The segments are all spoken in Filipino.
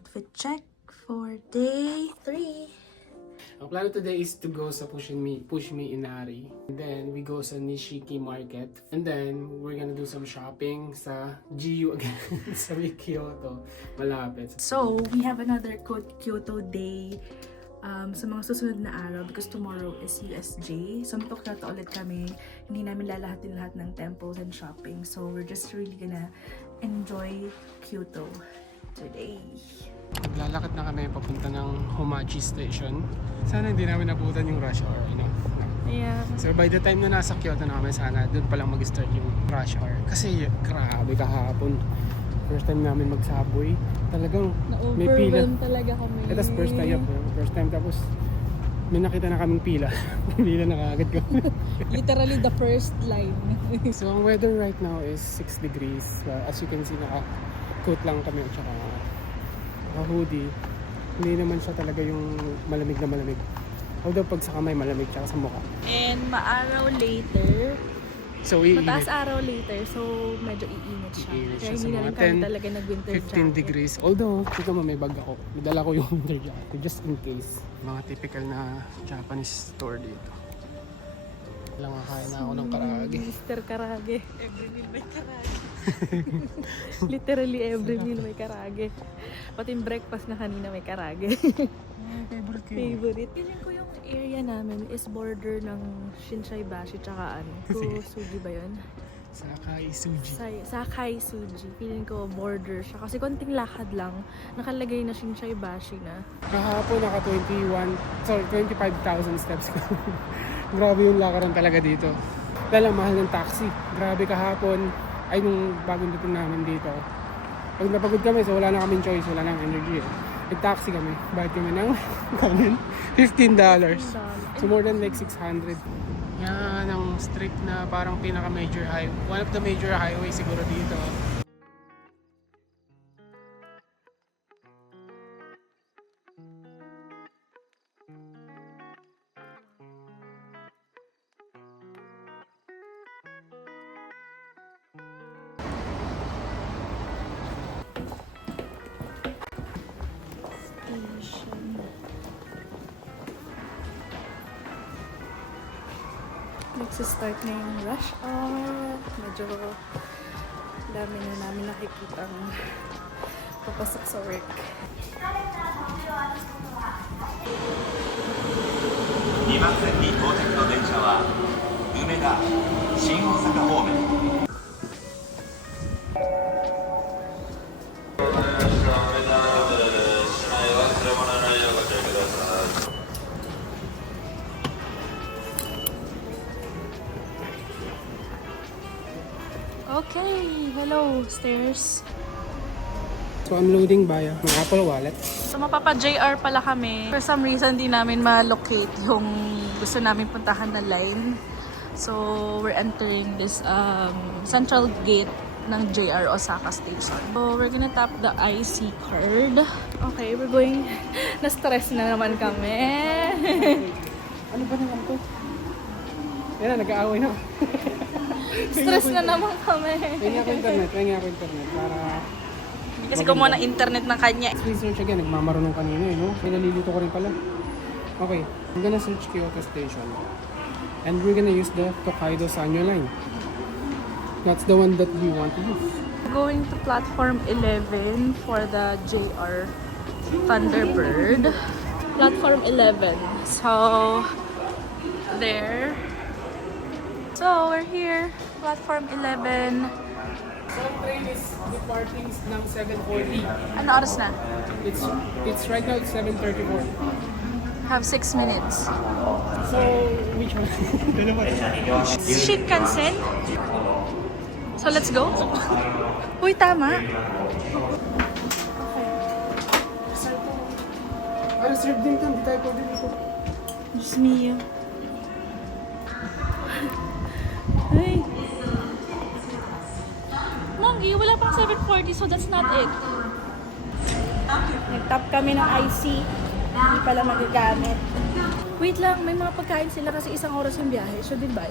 Outfit check for day 3. Ang plano today is to go sa Push Me Inari. And then we go sa Nishiki Market. And then we're gonna do some shopping sa GU again sa Kyoto. Malapit. So, we have another Kyoto day sa mga susunod na araw because tomorrow is USJ. So, magpaklata ulit kami. Hindi namin lalahatin lahat ng temples and shopping. So, we're just really gonna enjoy Kyoto today. Maglalakad na kami papunta ng Homachi Station. Sana hindi namin nabutan yung rush hour. Yeah. So by the time na nasa Kyoto na kami, sana doon pa lang mag-start yung rush hour. Kasi grabe kahapon. First time namin mag-subway. Talagang may pila. Talaga kami. Ito first time. First time tapos may nakita na kaming pila. Pila na kaagad ko. Literally the first line. So ang weather right now is 6 degrees. As you can see, naka-coat lang kami at saka naka-hoodie. Hindi naman siya talaga yung malamig na malamig. Although pag sa kamay malamig siya sa mukha. And maaraw later. So Mataas araw later, so medyo iinit siya. Kaya hindi na rin kami talaga nag-winter 15 jacket. degrees. Although, ito mo may bag ako. Nadala ko yung winter jacket just in case. Mga typical na Japanese store dito. Lang kakain na ako ng karage. Mr. Karage. Every meal may karage. Literally every meal may karage. Pati yung breakfast na kanina may karage. Favorite ko yun. Favorite. Feeling ko yung area namin is border ng Shinsaibashi tsaka ano. Suji ba yun? Sakai Suji. Sakai Suji. Feeling ko border siya. Kasi konting lakad lang. Nakalagay na Shinsaibashi na. Kahapon naka 25,000 steps ko. Grabe yung lakaran talaga dito. Dahil mahal ng taxi. Grabe kahapon. Ay nung bagong dating namin dito. Pag napagod kami, so wala na kaming choice. Wala nang energy eh. Nag-taxi kami. Bayad kami ng kanin. $15. So more than like 600. Yan ang street na parang pinaka-major highway. One of the major highways siguro dito. Nagsistart na yung rush hour. Medyo dami na namin nakikita ang papasok sa work. 2番線に到着の電車は梅田新大阪方面。 Okay, hello stairs. So I'm loading via my Apple Wallet. So mapapa-JR pala kami. For some reason di namin ma-locate yung gusto namin puntahan na line. So we're entering this central gate ng JR Osaka Station. So we're gonna tap the IC card. Okay, we're going. Na-stress na naman kami. Ano ba naman to? Yan na, nag-aaway na. Stress na naman kami. Tingnan ako internet para Kasi kumuha ng internet ng kanya. research again, nagmamarunong kanina eh, no? May nalilito ko rin pala. Okay, I'm gonna search Kyoto Station. And we're gonna use the Tokaido Sanyo line. That's the one that we want to use. Going to platform 11 for the JR Thunderbird. Platform 11. So, there. So, we're here. Platform 11. So, train is departing ng 7:40. Ano oras na? It's right now it's 7:34. Have 6 minutes. So, which one? Shinkansen? So, let's go. Uy, tama. Ay, reserve din ito. Hindi tayo pwede dito. Diyos mio. Ay. Mongi, wala pang 7:40, so that's not it. Nag-tap kami ng IC. Hindi pala magagamit. Wait lang, may mga pagkain sila kasi isang oras yung biyahe. Should we buy?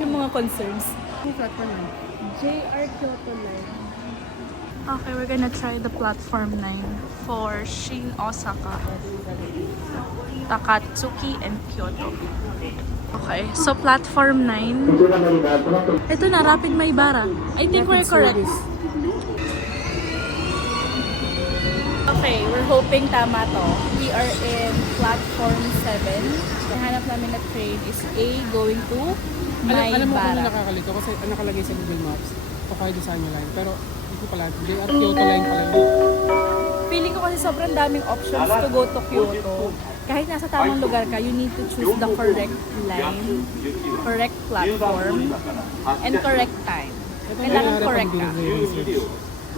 Yung mga concerns. Yung platform na. JR Kyoto Line. Okay, we're gonna try the platform 9 for Shin Osaka, Takatsuki, and Kyoto. Okay, so platform 9. Ito na, Rapid Maibara. I think we're correct. Okay, we're hoping tama to. We are in platform 7. Ang hanap namin na train is A going to Alam mo kung Maibara. nakakalito kasi nakalagay sa Google Maps, Hokkaido Sanyo Line. Pero hindi pala, JR Kyoto Line pala yun. Feeling ko kasi sobrang daming options to go to Kyoto. Kahit nasa tamang lugar ka, you need to choose the correct line, correct platform, and correct time. Kailangan correct ka.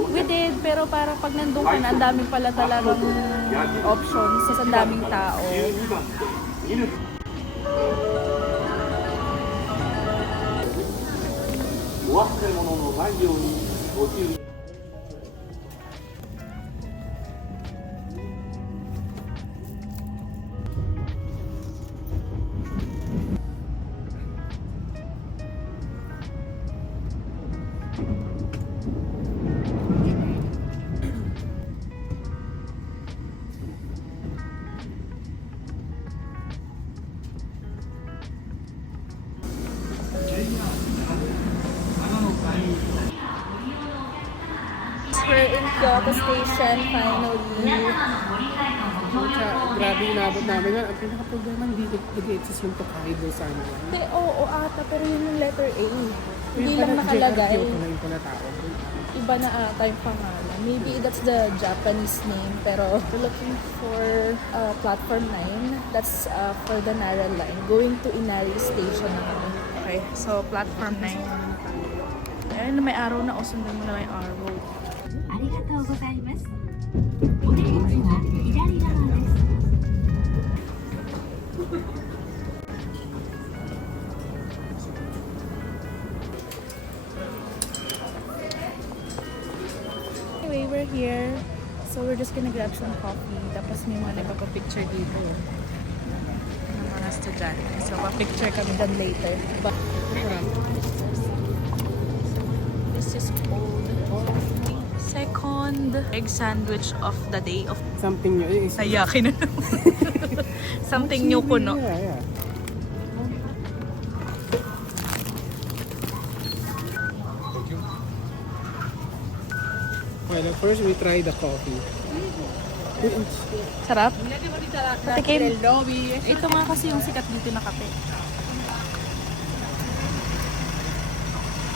We did, pero parang pag nandun ka na, ang daming pala talagang options sa daming tao. お忘れ物のないようにご注意 We're in Kyoto Station finally. Grabe inabot namin yan. Ang pinaka-problema, hindi nag-exist yung Hokkaido Sanyo Line. Hindi, oo ata, pero yun yung letter A. Hindi Yung lang pala, nakalagay. JR Kyoto Line pala tao. Iba na ata yung pangalan. Maybe that's the Japanese name, pero we're looking for platform 9. That's for the Nara line. Going to Inari Station na kami. Okay, so platform 9. Ayun, may araw na. O, sundan mo na may arrow. ありがとうございます。お出口は左側です。 Anyway, we're here. So we're just gonna grab some coffee. Tapos may mga nagpapapicture dito. Ng mga estudyante. So papicture kami dyan later. But this is cold. Second egg sandwich of the day of Something nyo. Yung isa. Sayaki na naman. Something new kuno. Yeah. Well, first we try the coffee. Sarap? Patikim. Ito nga kasi yung sikat dito na kape.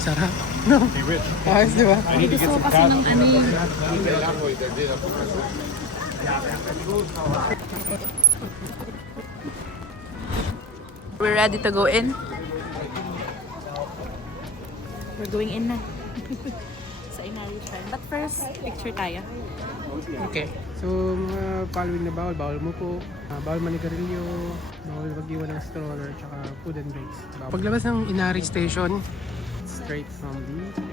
Sarap. No? Ayos, di ba? Gusto ko kasi ng ano yung We're ready to go in. We're going in na. Sa Inari Shrine. But first, picture tayo. Okay. So, mga following na bawal mo po, bawal manigarilyo, bawal mag-iwan ng stroller, tsaka food and drinks. Paglabas ng Inari Station, straight from the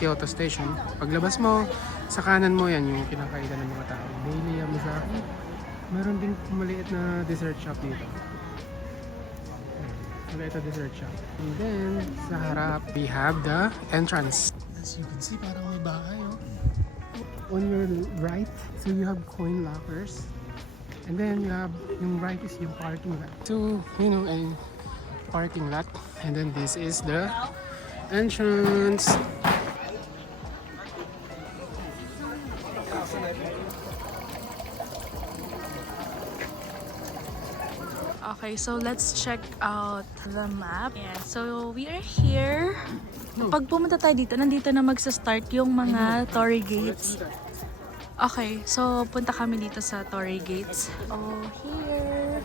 Kyoto Station, paglabas mo, sa kanan mo yan yung kinakainan ng mga tao. Daily Yamazaki. Meron din maliit na dessert shop dito. Maliit na dessert shop. And then, sa harap, we have the entrance. As you can see, parang may bahay, oh. On your right, so you have coin lockers. And then you have, yung right is yung parking lot. So, a parking lot. And then this is the entrance. Okay, so let's check out the map. Yeah, so we are here. Pag pumunta tayo dito, nandito na magsa-start yung mga Torii Gates. Okay, so punta kami dito sa Torii Gates. Oh, here.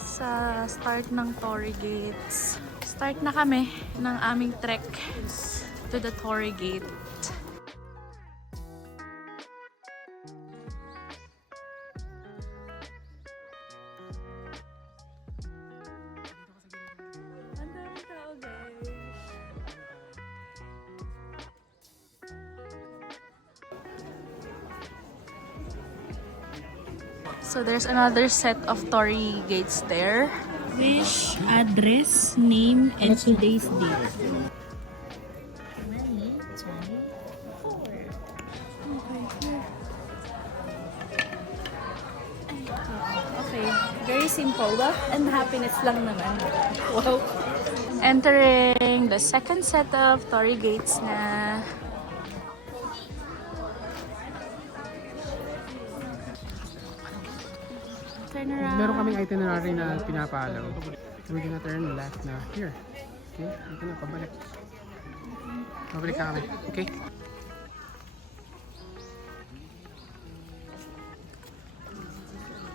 Sa start ng Torii Gates. Start na kami ng aming trek to the Torii Gate. So there's another set of Torii Gates there. Wish, address, name, and today's date. Okay, very simple. Wealth and happiness lang naman. Wow. Entering the second set of Torii Gates na. Turn around. Meron kaming itinerary na pinapalaw. So we're gonna turn left na here. Okay, dito na, pabalik. Pabalik na kami. Okay?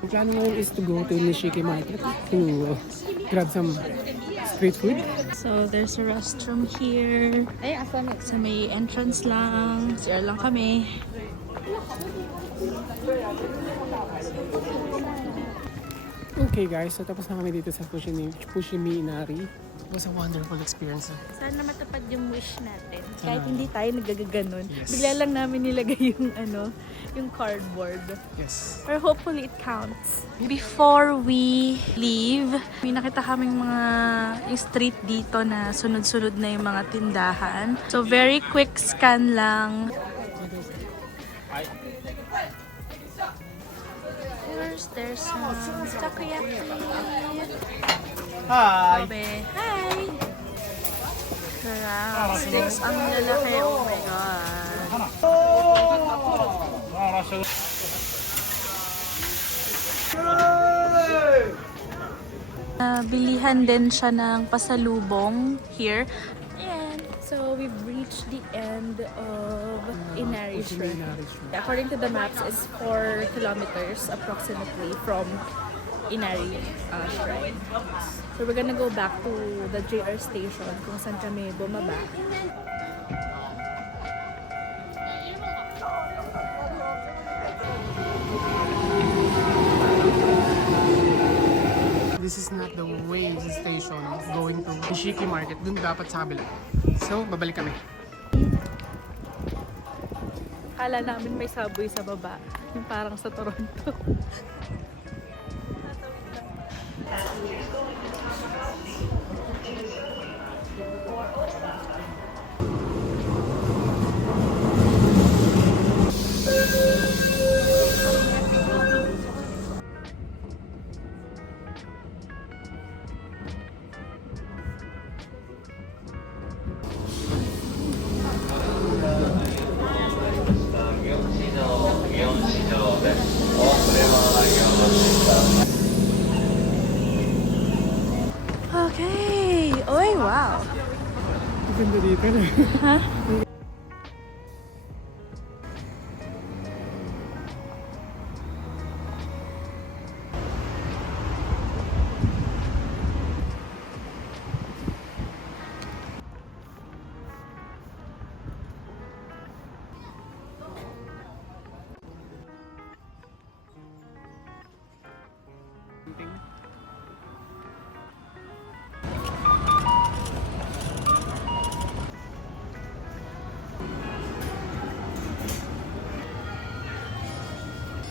Ang plano ngayon is to go to Nishiki Market to grab some street food. So there's a restroom here. Sa may entrance lang. CR lang kami. Okay guys, so tapos na kami dito sa Fushimi Inari. It was a wonderful experience. Sana matupad yung wish natin. Kahit hindi tayo nagagaganon. Yes. Bigla lang namin nilagay yung yung cardboard. Yes. Or hopefully it counts. Before we leave, may nakita kaming yung street dito na sunod-sunod na yung mga tindahan. So very quick scan lang. There's some takoyaki. Hi! Kobe. Hi! Crab sticks. Ang lalaki. Oh my God. Bilihan din siya ng pasalubong here. And so we've reached the end of Inari Shrine. According to the maps, it's 4 kilometers approximately from Inari Shrine. So we're gonna go back to the JR station kung saan kami bumaba. This is not the way station going to Nishiki Market. Dun dapat sa kabila. So, babalik kami. Akala namin may subway sa baba. Yung parang sa Toronto. Okay! Oy, wow! Ang ganda dito na. Ha?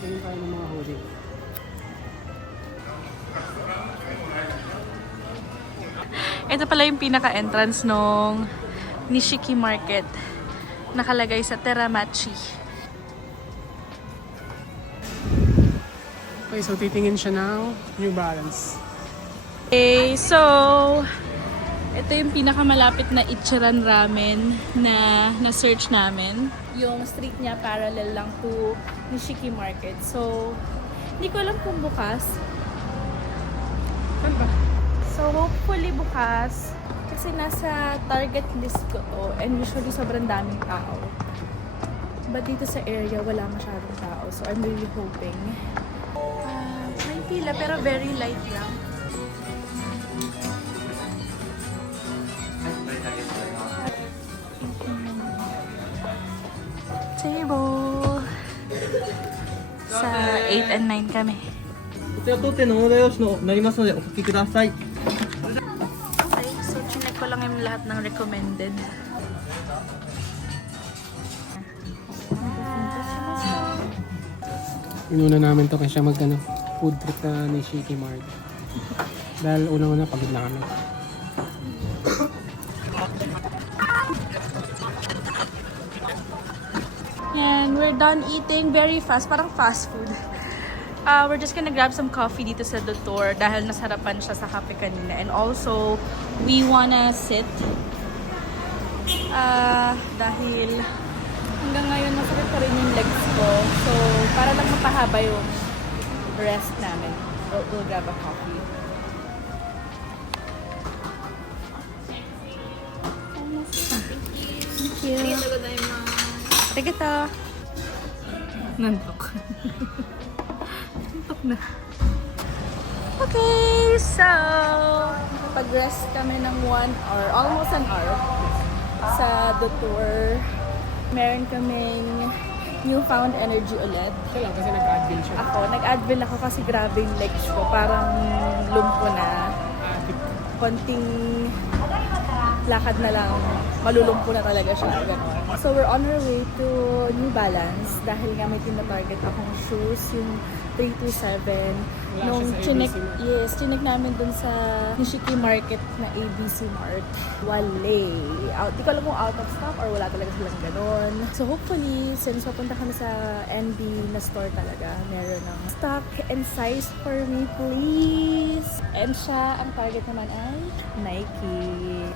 Ganyan tayo ng mga hoodie. Ito pala yung pinaka-entrance nung Nishiki Market. Nakalagay sa Teramachi. Okay, so titingin siya ng New Balance. Okay, so ito yung pinakamalapit na Ichiran Ramen na na-search namin. Yung street niya parallel lang to Nishiki Market. So, hindi ko alam kung bukas. Saan ba? So, hopefully bukas. Kasi nasa target list ko to. And usually sobrang daming tao. But dito sa area, wala masyadong tao. So, I'm really hoping. May pila pero very light lang. Table. Sa 8 and 9 kami. こちら当店のオーダー用紙のなりますのでお書きください。 Okay, so chinek ko lang yung lahat ng recommended. Inuna namin to kasi siya food trip na Nishiki Market. Dahil unang-una pagod na kami. And we're we're done eating very fast, parang fast food. We're just gonna grab some coffee dito sa Dotor dahil nasarapan siya sa kape kanina. And also, we wanna sit. Dahil hanggang ngayon masakit pa rin yung legs ko. So, para lang mapahaba yung rest namin. We'll grab a coffee. Thank you. Arigato. Nantok. Nantok na. Okay, so pag-rest kami ng 1 hour, almost an hour sa Dotor. Meron kaming newfound energy ulit. Siya lang kasi nag-advil siya. Nag-advil ako kasi grabe yung legs ko. Parang lumpo na. Konting lakad na lang, malulumpo na talaga siya. Ganon. So we're on our way to New Balance dahil nga may tina-target akong shoes, yung 327. Wala Nung siya sa ABC. chinek namin dun sa Nishiki Market na ABC Mart. Wale. Di ko alam kung out of stock or wala talaga silang ganon. So hopefully, since papunta kami sa NB na store talaga, meron ng stock and size for me, please. And siya, ang target naman ay Nike.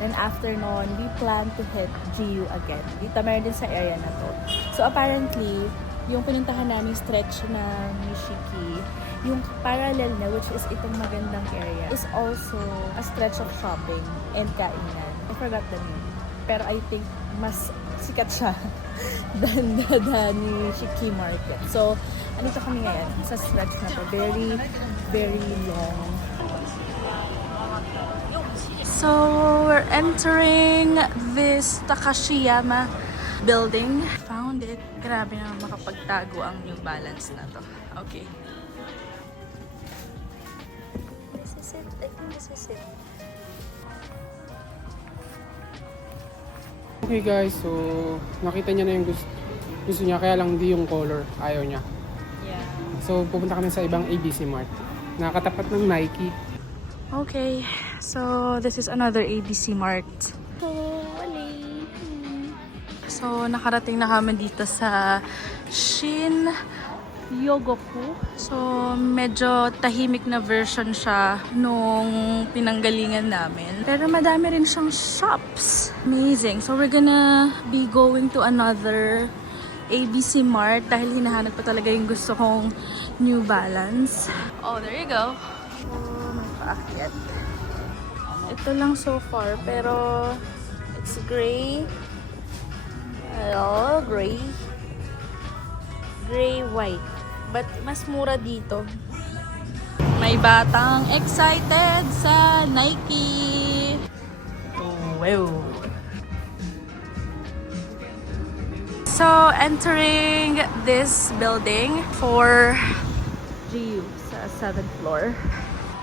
And after nun, we plan to hit GU again. Dito meron din sa area na to. So apparently, yung pinuntahan namin stretch ng Nishiki, yung parallel na, which is itong magandang area, is also a stretch of shopping and kainan. I forgot the name. Pero I think mas sikat siya than the Nishiki Market. So, andito kami ngayon sa stretch na to. Very, very long. So, we're entering this Takashiyama building. Found it. Grabe naman makapagtago ang New Balance na to. Okay. This is it. I think this is it. Okay guys, so nakita niya na yung gusto niya, kaya lang hindi yung color. Ayaw niya. Yeah. So pupunta kami sa ibang ABC Mart. Nakatapat ng Nike. Okay. So, this is another ABC Mart. So, nakarating na kami dito sa Shin Yogoku. So, medyo tahimik na version siya nung pinanggalingan namin. Pero madami rin siyang shops. Amazing. So, we're gonna be going to another ABC Mart dahil hinahanap pa talaga yung gusto kong New Balance. Oh, there you go. Oh, may paakyat. Ito lang so far, pero it's gray. Hello, gray. Gray-white. But mas mura dito. May batang excited sa Nike. Oh, wow. So, entering this building for GU sa 7th floor.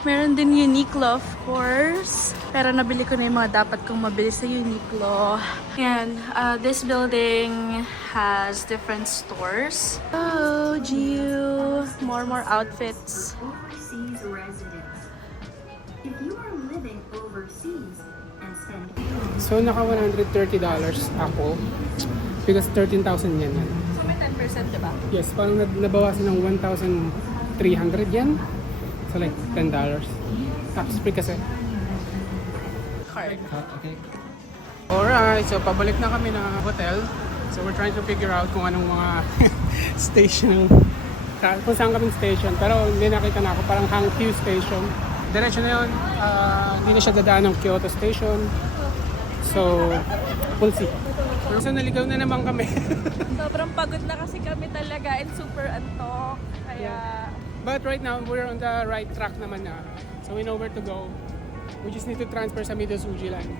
Meron din Uniqlo, of course. Pero nabili ko na yung mga dapat kong mabili sa Uniqlo. Ayan, this building has different stores. Oh, GU. More outfits. Overseas resident. If you are living overseas and spend So naka $130 ako. Because 13,000 yen yan. So may 10%, diba? Yes, parang nabawasan ng 1,300 yen. So like $10. Tax free kasi. Card. Okay. Alright, so pabalik na kami ng hotel. So we're trying to figure out kung anong mga station, kung saan kaming station. Pero hindi nakita na ako, parang Hankyu Station. Diretso na yun, hindi na siya dadaan ng Kyoto Station. So, we'll see. So naligaw na naman kami. Sobrang pagod na kasi kami talaga and super antok. Kaya... But right now, we're on the right track naman na. So we know where to go. We just need to transfer sa Midosuji line.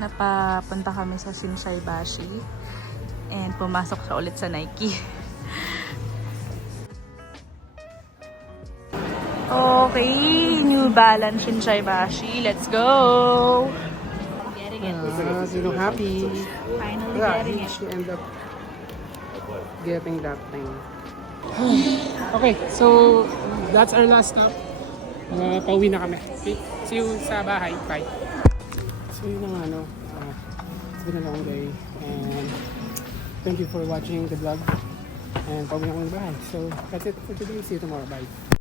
Napapunta kami sa Shinsaibashi and pumasok siya ulit sa Nike. Okay, New Balance Shinsaibashi. Let's go! So happy. Finally Yeah, getting it. she end up getting that thing. Okay, so that's our last stop. Pauwi na kami. Okay, see you sa bahay. Bye. So So yun ang ano, it's been a long day and thank you for watching the vlog and pauwi na ako ng bahay. So that's it for today. See you tomorrow. Bye.